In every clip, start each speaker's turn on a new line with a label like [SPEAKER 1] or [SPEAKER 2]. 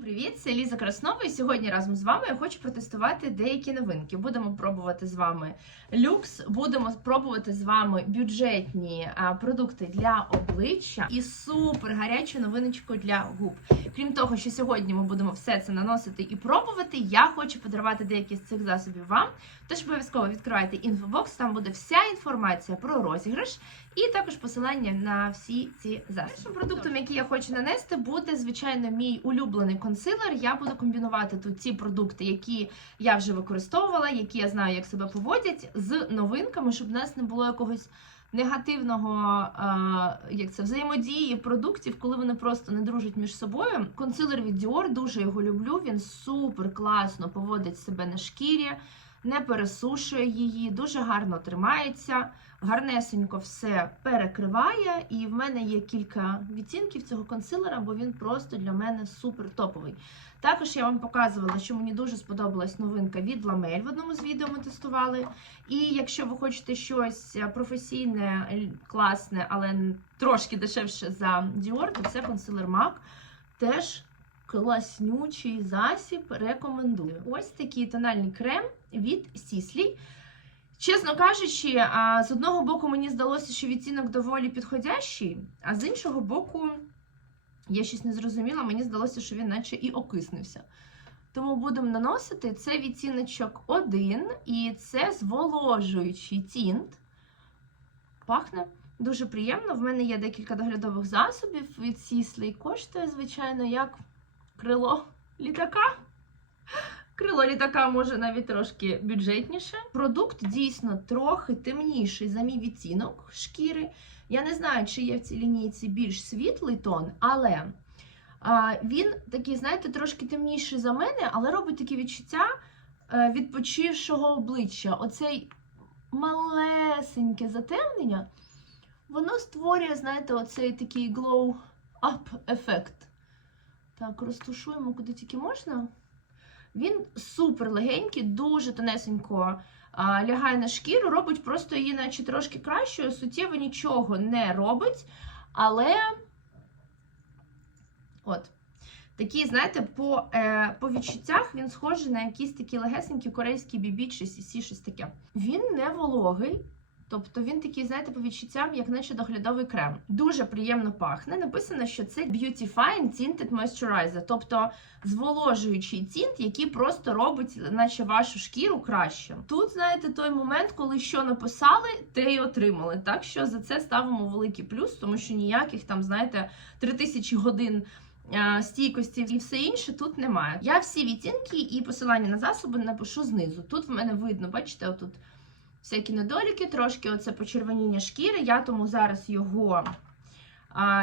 [SPEAKER 1] привіт! Це Ліза Краснова, і сьогодні разом з вами я хочу протестувати деякі новинки. Будемо пробувати з вами люкс, будемо пробувати з вами бюджетні продукти для обличчя і супер гарячу новиночку для губ. Крім того, що сьогодні ми будемо все це наносити і пробувати, я хочу подарувати деякі з цих засобів вам. Тож обов'язково відкривайте інфобокс, там буде вся інформація про розіграш і також посилання на всі ці засоби. Першим продуктом, який я хочу нанести, буде звичайно мій улюблений консилер. Я буду комбінувати тут ті продукти, які я вже використовувала, які я знаю, як себе поводять, з новинками, щоб в нас не було якогось. Негативного як це взаємодії продуктів, коли вони просто не дружать між собою. Консилер від Dior, дуже його люблю. Він супер класно поводить себе на шкірі, не пересушує її, дуже гарно тримається, гарнесенько все перекриває. І в мене є кілька відтінків цього консилера, бо він просто для мене супер топовий. Також я вам показувала, що мені дуже сподобалась новинка від Ламель. В одному з відео ми тестували. І якщо ви хочете щось професійне, класне, але трошки дешевше за Dior, то це консилер MAC. Теж класнючий засіб, рекомендую. Ось такий тональний крем від Sisley. Чесно кажучи, з одного боку, мені здалося, що відтінок доволі підходящий, а з іншого боку, я щось не зрозуміла, мені здалося, що він наче і окиснився. Тому будемо наносити це відтіночок 1, і це зволожуючий тінт. Пахне дуже приємно. В мене є декілька доглядових засобів від Sisley. Коштує, звичайно, як крило літака. Крило літака може навіть трошки бюджетніше. Продукт дійсно трохи темніший за мій відтінок шкіри. Я не знаю, чи є в цій лінійці більш світлий тон, але він такий, знаєте, трошки темніший за мене, але робить такі відчуття а, відпочившого обличчя. Оцей малесеньке затемнення, воно створює, знаєте, оцей такий glow-up ефект. Так, розтушуємо куди тільки можна. Він супер легенький, дуже тонесенько а, лягає на шкіру, робить просто її, наче трошки кращою, суттєво нічого не робить. Але от. Такі, знаєте, по е, по відчуттях він схожий на якісь такі легесенькі корейські бібі чи сісі, щось таке. Він не вологий. Тобто він такий, знаєте, по відчуттям, як наче доглядовий крем. Дуже приємно пахне. Написано, що це Beauty Fine Tinted Moisturizer, тобто зволожуючий тінт, який просто робить, наче вашу шкіру краще. Тут, знаєте, той момент, коли що написали, те й отримали. Так що за це ставимо великий плюс, тому що ніяких там, знаєте, 3000 годин. Стійкості і все інше тут немає. Я всі відтінки і посилання на засоби напишу знизу. Тут в мене видно, бачите, отут всякі недоліки, трошки оце почервоніння шкіри. Я тому зараз його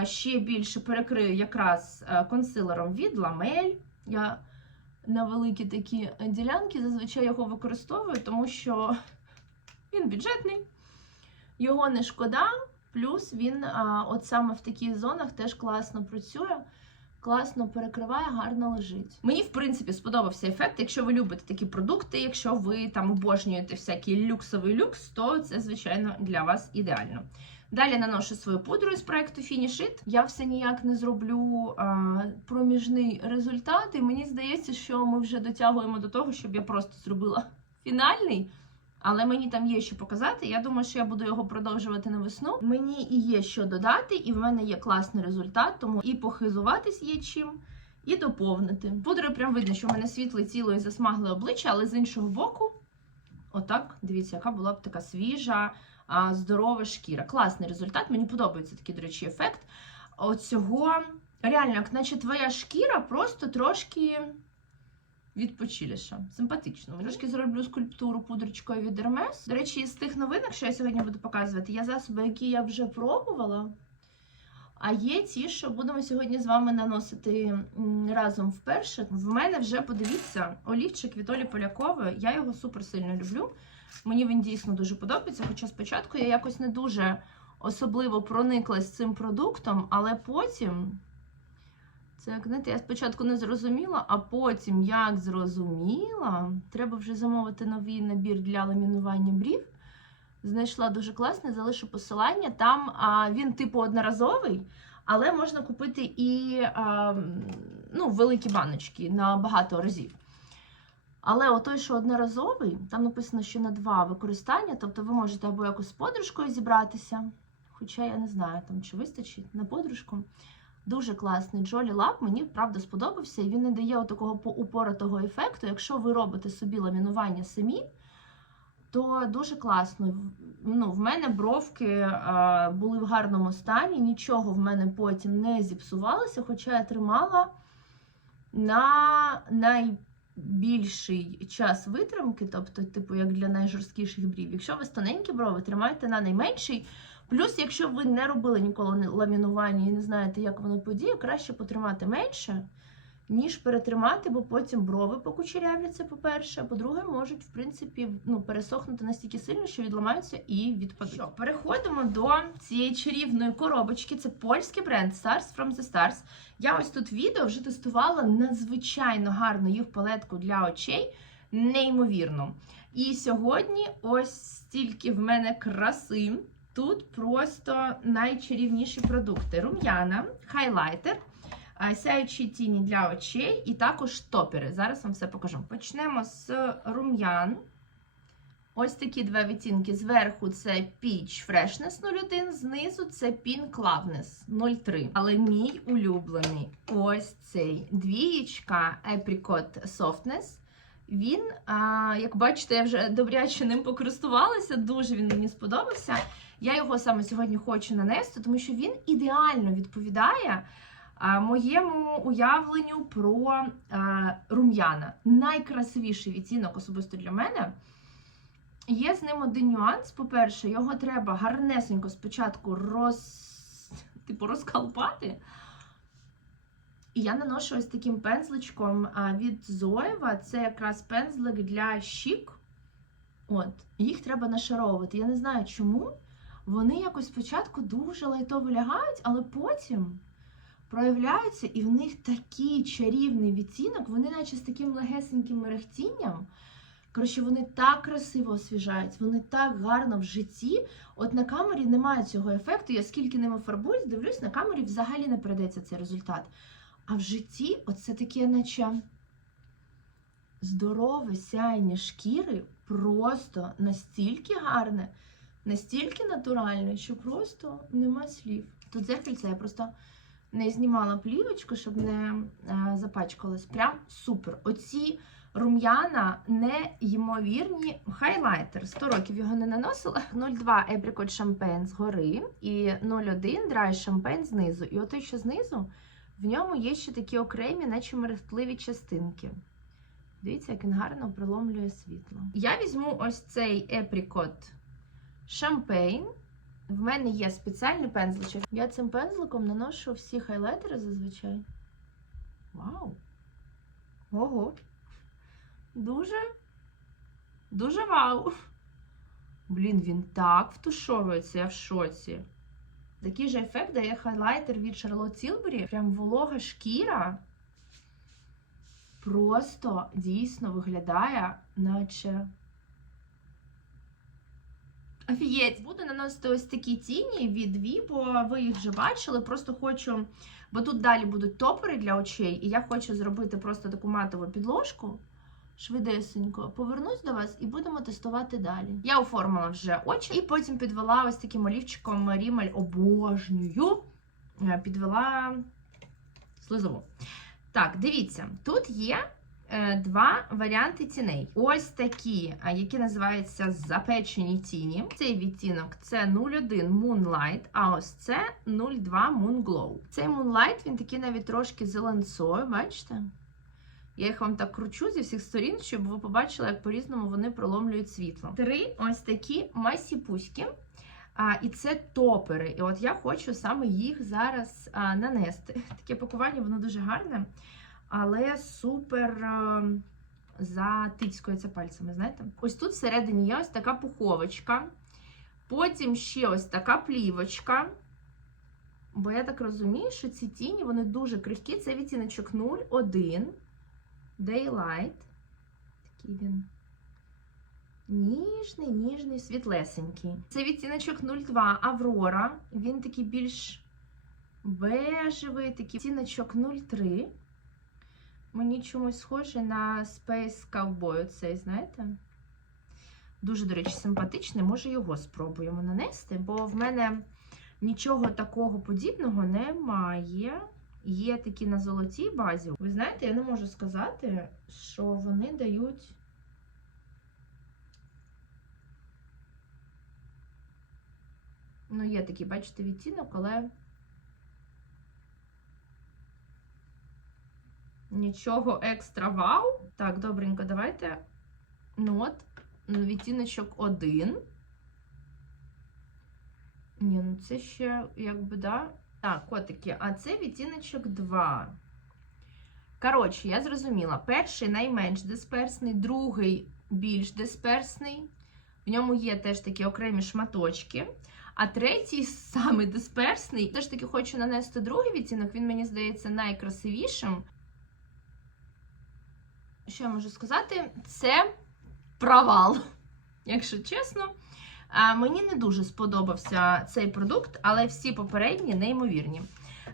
[SPEAKER 1] ще більше перекрию якраз консилером від ламель. Я на великі такі ділянки зазвичай його використовую, тому що він бюджетний, його не шкода, плюс він от саме в таких зонах теж класно працює. Класно перекриває, гарно лежить. Мені, в принципі, сподобався ефект. Якщо ви любите такі продукти, якщо ви там обожнюєте всякий люксовий люкс, то це, звичайно, для вас ідеально. Далі наношу свою пудру з проекту Finish It. Я все ніяк не зроблю а, проміжний результат, і мені здається, що ми вже дотягуємо до того, щоб я просто зробила фінальний. Але мені там є що показати. Я думаю, що я буду його продовжувати на весну. Мені і є що додати, і в мене є класний результат, тому і похизуватись є чим, і доповнити. Пудрою прям видно, що в мене світле тіло і засмагле обличчя, але з іншого боку, отак, дивіться, яка була б така свіжа, здорова шкіра. Класний результат. Мені подобається такий, до речі, ефект. Оцього реально, як наче твоя шкіра просто трошки відпочиліша. Симпатично. Трошки зроблю скульптуру пудрочкою від Hermes. До речі, з тих новинок, що я сьогодні буду показувати, є засоби, які я вже пробувала. А є ті, що будемо сьогодні з вами наносити разом вперше. В мене вже, подивіться, олівчик від Олі Полякової. Я його супер сильно люблю. Мені він дійсно дуже подобається. Хоча спочатку я якось не дуже особливо прониклась цим продуктом, але потім. Це як знаєте, я спочатку не зрозуміла, а потім, як зрозуміла, треба вже замовити новий набір для ламінування брів. Знайшла дуже класний, залишу посилання. Там а, він, типу, одноразовий, але можна купити і а, ну, великі баночки на багато разів. Але отой, що одноразовий, там написано, що на два використання, тобто ви можете або якось з подружкою зібратися, хоча я не знаю, там чи вистачить на подружку. Дуже класний Jolly Lab, мені правда сподобався, і він не дає такого упоротого ефекту. Якщо ви робите собі ламінування самі, то дуже класно. Ну, В мене бровки е, були в гарному стані, нічого в мене потім не зіпсувалося, хоча я тримала на найбільший час витримки, тобто, типу, як для найжорсткіших брів. Якщо ви тоненькі брови, тримайте на найменший. Плюс, якщо ви не робили ніколи ламінування і не знаєте, як воно подіє, краще потримати менше, ніж перетримати, бо потім брови покучерявляться, по-перше, а по-друге, можуть, в принципі, ну, пересохнути настільки сильно, що відламаються і відпадуть. Що, переходимо до цієї чарівної коробочки. Це польський бренд Stars from the Stars. Я ось тут відео вже тестувала надзвичайно гарну їх палетку для очей, неймовірно. І сьогодні ось стільки в мене краси. Тут просто найчарівніші продукти: рум'яна, хайлайтер, сяючі тіні для очей і також топери. Зараз вам все покажу. Почнемо з рум'ян. Ось такі два відтінки. Зверху це Peach Freshness 01, знизу це Pink Loveness 03. Але мій улюблений ось цей двієчка Apricot Softness. Він, як бачите, я вже добряче ним покористувалася, дуже він мені сподобався. Я його саме сьогодні хочу нанести, тому що він ідеально відповідає моєму уявленню про рум'яна. Найкрасивіший відтінок особисто для мене. Є з ним один нюанс. По-перше, його треба гарнесенько спочатку роз... типу, розкалпати. І я наношу ось таким пензличком від Зоєва. Це якраз пензлик для щік. От, Їх треба нашаровувати. Я не знаю чому. Вони якось спочатку дуже лайтово лягають, але потім проявляються, і в них такий чарівний відтінок, вони наче з таким легесеньким мерехтінням. Коротше, вони так красиво освіжають, вони так гарно в житті. От на камері немає цього ефекту. Я скільки ними фарбуюсь, дивлюсь, на камері взагалі не передається цей результат. А в житті оце таке, наче здорове сяйні шкіри, просто настільки гарне, настільки натуральне, що просто нема слів. Тут зеркальце я просто не знімала плівочку, щоб не е, запачкалась. Прям супер. Оці рум'яна неймовірні хайлайтер. 100 років його не наносила. 02 Apricot Champagne згори і 01 Dry Champagne знизу. І оте, що знизу, в ньому є ще такі окремі, наче мерехтливі частинки. Дивіться, як він гарно приломлює світло. Я візьму ось цей Apricot Champagne. В мене є спеціальний пензличок. Я цим пензликом наношу всі хайлайтери зазвичай. Вау! Ого! Дуже, дуже вау! Блін, він так втушовується, я в шоці. Такий же ефект дає хайлайтер від Charlotte Tilbury. Прям волога шкіра. Просто дійсно виглядає, наче. Офігеть, буду наносити ось такі тіні від Vibo, ви їх вже бачили. Просто хочу, бо тут далі будуть топери для очей, і я хочу зробити просто таку матову підложку. Швидесенько повернусь до вас і будемо тестувати далі. Я оформила вже очі, і потім підвела ось таким олівчиком Рімель обожнюю. Е, підвела слизову. Так, дивіться, тут є е, два варіанти тіней. Ось такі, які називаються запечені тіні. Цей відтінок це 01 Moonlight, а ось це 02 Moon Glow. Цей Moonlight, він такий навіть трошки зеленцою, бачите? Я їх вам так кручу зі всіх сторін, щоб ви побачили, як по-різному вони проломлюють світло. Три ось такі масіпуськи. А, І це топери. І от я хочу саме їх зараз а, нанести. Таке пакування, воно дуже гарне, але супер а, затицькується пальцями. знаєте? Ось тут всередині є ось така пуховочка. Потім ще ось така плівочка. Бо я так розумію, що ці тіні вони дуже крихкі. Це відтіночок 0,1. Daylight. Такий він ніжний, ніжний, світлесенький. Це відтіночок 02 Аврора. Він такий більш бежевий, такий відтіночок 03. Мені чомусь схоже на Space Cowboy, оцей, знаєте? Дуже, до речі, симпатичний. Може, його спробуємо нанести, бо в мене нічого такого подібного немає. Є такі на золотій базі. Ви знаєте, я не можу сказати, що вони дають. Ну, є такий, бачите, відтінок, але нічого екстра вау. Так, добренько, давайте. Ну от, відтіночок один. Ні, ну це ще якби, да. Так, котики, а це відтіночок 2. Коротше, я зрозуміла. Перший найменш дисперсний, другий більш дисперсний. В ньому є теж такі окремі шматочки. А третій самий дисперсний. Теж таки хочу нанести другий відтінок, він мені здається найкрасивішим. Що я можу сказати? Це провал, якщо чесно. Мені не дуже сподобався цей продукт, але всі попередні неймовірні.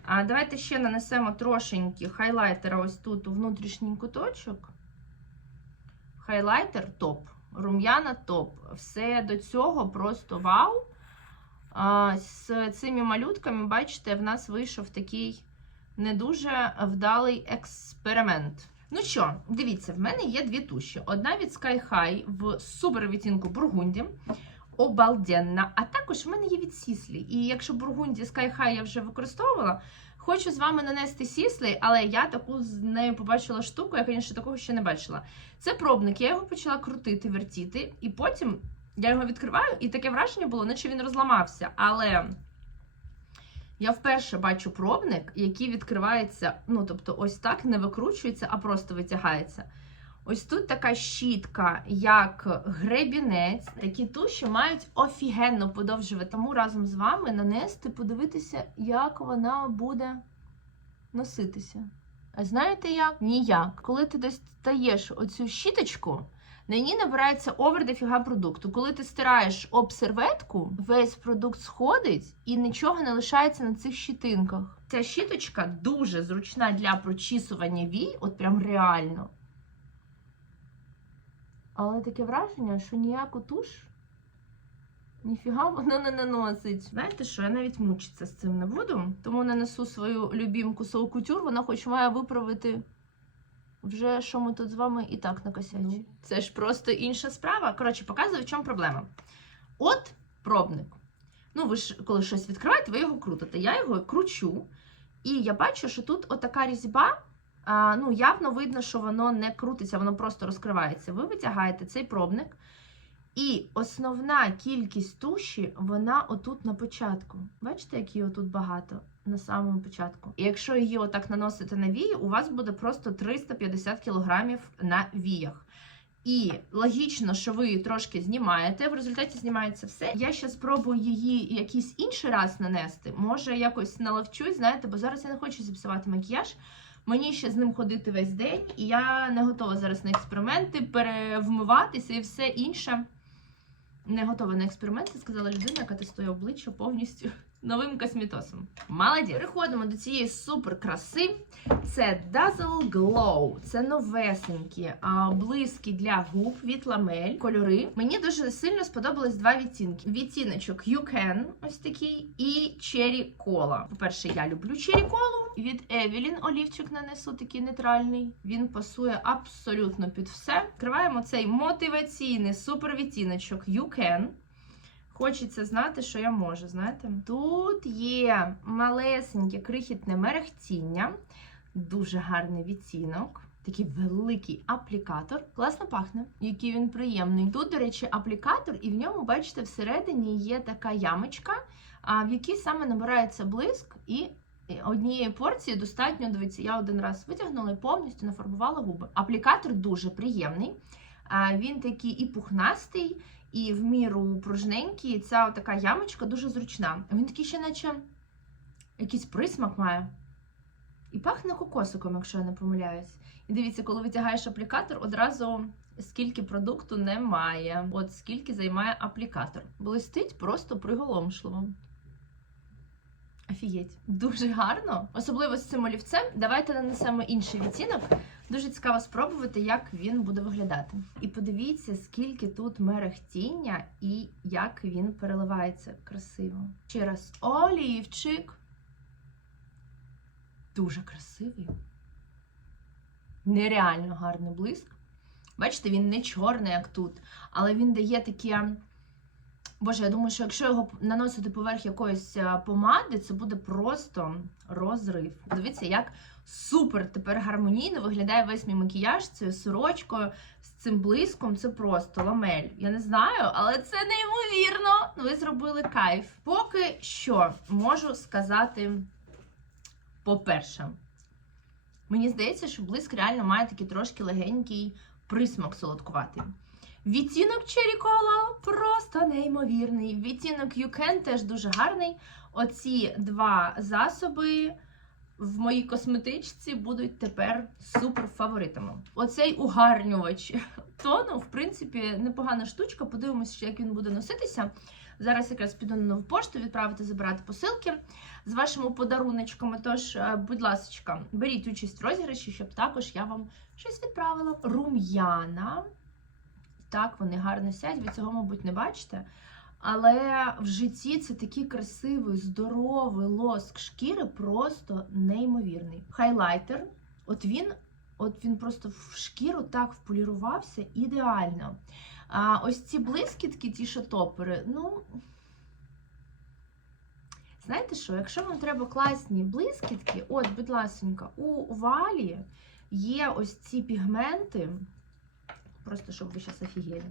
[SPEAKER 1] Давайте ще нанесемо трошеньки хайлайтера ось тут у внутрішній куточок. Хайлайтер топ. Рум'яна топ. Все до цього просто вау. З цими малютками, бачите, в нас вийшов такий не дуже вдалий експеримент. Ну що, дивіться, в мене є дві туші. Одна від Sky High в супер відтінку Бургунді. Обалденна. А також в мене є від Сіслі. І якщо Бургунді Sky High я вже використовувала, хочу з вами нанести Сіслі, але я таку з нею побачила штуку, я, звісно, такого ще не бачила. Це пробник, я його почала крутити, вертіти, і потім я його відкриваю, і таке враження було, наче він розламався. Але я вперше бачу пробник, який відкривається, ну, тобто, ось так не викручується, а просто витягається. Ось тут така щітка, як гребінець. Такі туші мають офігенно подовжувати. Тому разом з вами нанести, подивитися, як вона буде носитися. А знаєте як? Ніяк. Коли ти достаєш оцю щіточку, на ній набирається овер дофіга продукту. Коли ти стираєш об серветку, весь продукт сходить і нічого не лишається на цих щітинках. Ця щіточка дуже зручна для прочісування вій, от прям реально. Але таке враження, що ніяку туш ніфіга воно не наносить. Знаєте що, я навіть мучитися з цим не буду, тому нанесу свою любімку Soul Couture, вона хоч має виправити вже, що ми тут з вами і так накосячили. Це ж просто інша справа. Коротше, показую, в чому проблема. От пробник. Ну, ви ж коли щось відкриваєте, ви його крутите. Я його кручу, і я бачу, що тут отака різьба. А, ну, явно видно, що воно не крутиться, воно просто розкривається. Ви витягаєте цей пробник, і основна кількість туші, вона отут на початку. Бачите, як її отут багато на самому початку. І якщо її отак наносити на вії, у вас буде просто 350 кг на віях. І логічно, що ви її трошки знімаєте, в результаті знімається все. Я ще спробую її якийсь інший раз нанести. Може, якось наловчусь, знаєте, бо зараз я не хочу зіпсувати макіяж. Мені ще з ним ходити весь день, і я не готова зараз на експерименти, перевмиватися і все інше. Не готова на експерименти, сказала людина, яка тестує обличчя повністю новим косметосом. Молодець! Переходимо до цієї супер краси. Це Dazzle Glow. Це новесенькі блиски для губ від ламель. Кольори. Мені дуже сильно сподобались два відтінки. Відтіночок You Can, ось такий, і Cherry Cola. По-перше, я люблю Cherry Cola. Від Evelyn олівчик нанесу такий нейтральний. Він пасує абсолютно під все. Відкриваємо цей мотиваційний супер відтіночок You Can. Хочеться знати, що я можу, знаєте? Тут є малесеньке крихітне мерехтіння, дуже гарний відтінок. Такий великий аплікатор. Класно пахне, який він приємний. Тут, до речі, аплікатор, і в ньому, бачите, всередині є така ямочка, в якій саме набирається блиск, і однієї порції достатньо, дивіться, я один раз витягнула і повністю нафарбувала губи. Аплікатор дуже приємний. Він такий і пухнастий, і в міру пружненький. Ця така ямочка дуже зручна. Він такий ще, наче якийсь присмак має. І пахне кокосиком, якщо я не помиляюсь. І дивіться, коли витягаєш аплікатор, одразу скільки продукту немає. От скільки займає аплікатор. Блистить просто приголомшливо. Офігеть, дуже гарно. Особливо з цим олівцем. Давайте нанесемо інший відтінок. Дуже цікаво спробувати, як він буде виглядати. І подивіться, скільки тут мерехтіння і як він переливається красиво. Ще раз олівчик. Дуже красивий. Нереально гарний блиск. Бачите, він не чорний, як тут, але він дає таке. Боже, я думаю, що якщо його наносити поверх якоїсь е, помади, це буде просто розрив. Дивіться, як супер тепер гармонійно виглядає весь мій макіяж з цією сорочкою, з цим блиском. Це просто ламель. Я не знаю, але це неймовірно. Ви зробили кайф. Поки що можу сказати, по-перше, мені здається, що блиск реально має такий трошки легенький присмак солодкуватий. Відтінок Cherry Cola просто неймовірний. Відтінок You Can теж дуже гарний. Оці два засоби в моїй косметичці будуть тепер супер фаворитами. Оцей угарнювач тону, в принципі, непогана штучка. Подивимося, як він буде носитися. Зараз якраз піду на нову пошту відправити забирати посилки з вашими подаруночками. Тож, е, будь ласка, беріть участь в розіграші, щоб також я вам щось відправила. Рум'яна. Так, вони гарно сядь, ви цього, мабуть, не бачите. Але в житті це такий красивий, здоровий лоск шкіри, просто неймовірний. Хайлайтер, от він, от він просто в шкіру так вполірувався ідеально. А ось ці блискітки, ті шатопери, ну. Знаєте що, якщо вам треба класні блискітки, от, будь ласенька, у валі є ось ці пігменти. Просто щоб ви зараз офігели.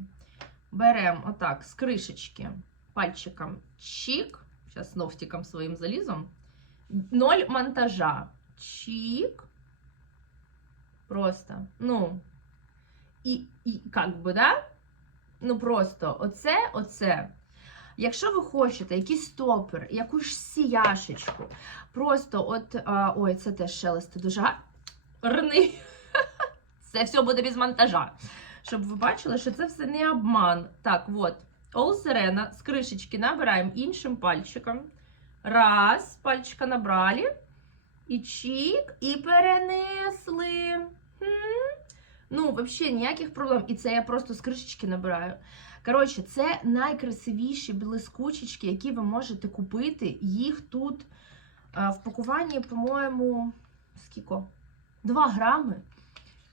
[SPEAKER 1] Беремо отак з кришечки пальчиком чик. Зараз ногтиком своїм залізом. Ноль монтажа. Чик. Просто. Ну. І, і как би, да? Ну просто оце, оце. Якщо ви хочете якийсь стопер, якусь сіяшечку, просто от. А, ой, це теж шелести дуже гарний. Це все буде без монтажа щоб ви бачили, що це все не обман. Так, от, All Serena з кришечки набираємо іншим пальчиком. Раз, пальчика набрали. І чік, і перенесли. Хм. Ну, взагалі, ніяких проблем. І це я просто з кришечки набираю. Коротше, це найкрасивіші блискучечки, які ви можете купити. Їх тут а, в пакуванні, по-моєму, скільки? 2 грами.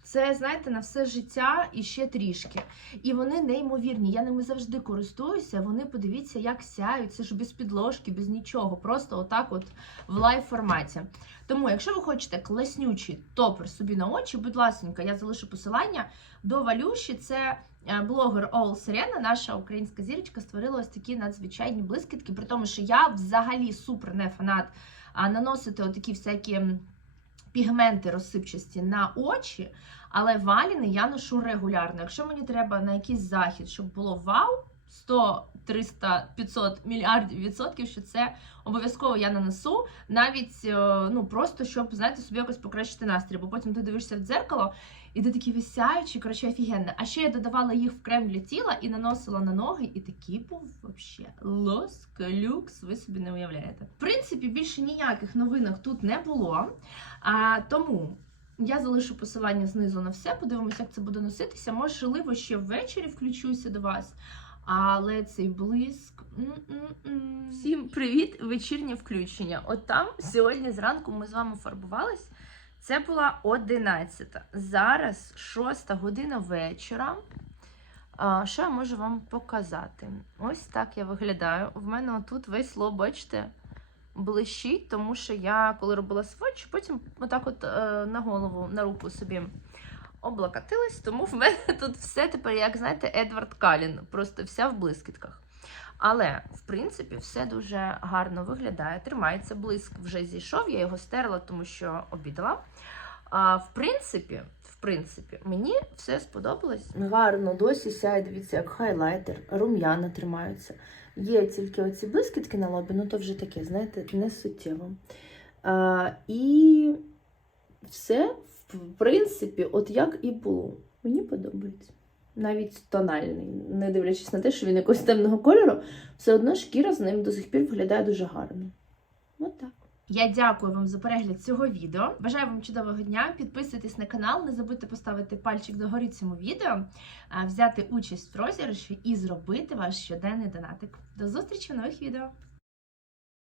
[SPEAKER 1] Це, знаєте, на все життя і ще трішки. І вони неймовірні. Я ними завжди користуюся. Вони подивіться, як сяють. Це ж без підложки, без нічого. Просто отак, от в лайв форматі. Тому, якщо ви хочете класнючий топер собі на очі, будь ласка, я залишу посилання до Валюші. Це е, блогер All Serena, наша українська зірочка, створила ось такі надзвичайні блискітки. При тому, що я взагалі супер не фанат наносити отакі всякі. Пігменти розсипчасті на очі, але валіни я ношу регулярно. Якщо мені треба на якийсь захід, щоб було вау, 100, 300, 500 мільярдів відсотків, що це обов'язково я нанесу, навіть е, ну просто щоб знаєте, собі якось покращити настрій. Бо потім ти дивишся в дзеркало, і ти такі висяючі, коротше, офігенно. А ще я додавала їх в крем для тіла і наносила на ноги, і такий був вообще лоск, люкс, ви собі не уявляєте. В принципі, більше ніяких новинок тут не було. А, Тому. Я залишу посилання знизу на все, подивимося, як це буде носитися. Можливо, ще ввечері включуся до вас. Але цей блиск. Всім привіт! Вечірнє включення. От там сьогодні зранку ми з вами фарбувались. Це була 11. Зараз 6 година вечора. Що я можу вам показати? Ось так я виглядаю. В мене отут весь лоб, бачите, блищить, тому що я, коли робила сводч, потім отак от е, на голову, на руку собі облакатилась, тому в мене тут все тепер, як знаєте, Едвард Калін, просто вся в блискітках. Але, в принципі, все дуже гарно виглядає. Тримається блиск вже зійшов, я його стерла, тому що обідала. А, В принципі, в принципі, мені все сподобалось. Гарно, досі сяє, дивіться, як хайлайтер, рум'яна тримаються. Є тільки оці блискітки на лобі, ну то вже таке, знаєте, не суттєво. А, І все, в принципі, от як і було. Мені подобається. Навіть тональний, не дивлячись на те, що він якогось темного кольору, все одно шкіра з ним до сих пір виглядає дуже гарно.
[SPEAKER 2] От так.
[SPEAKER 1] Я дякую вам за перегляд цього відео. Бажаю вам чудового дня. Підписуйтесь на канал, не забудьте поставити пальчик догори цьому відео, взяти участь в розіграші і зробити ваш щоденний донатик. До зустрічі в нових відео!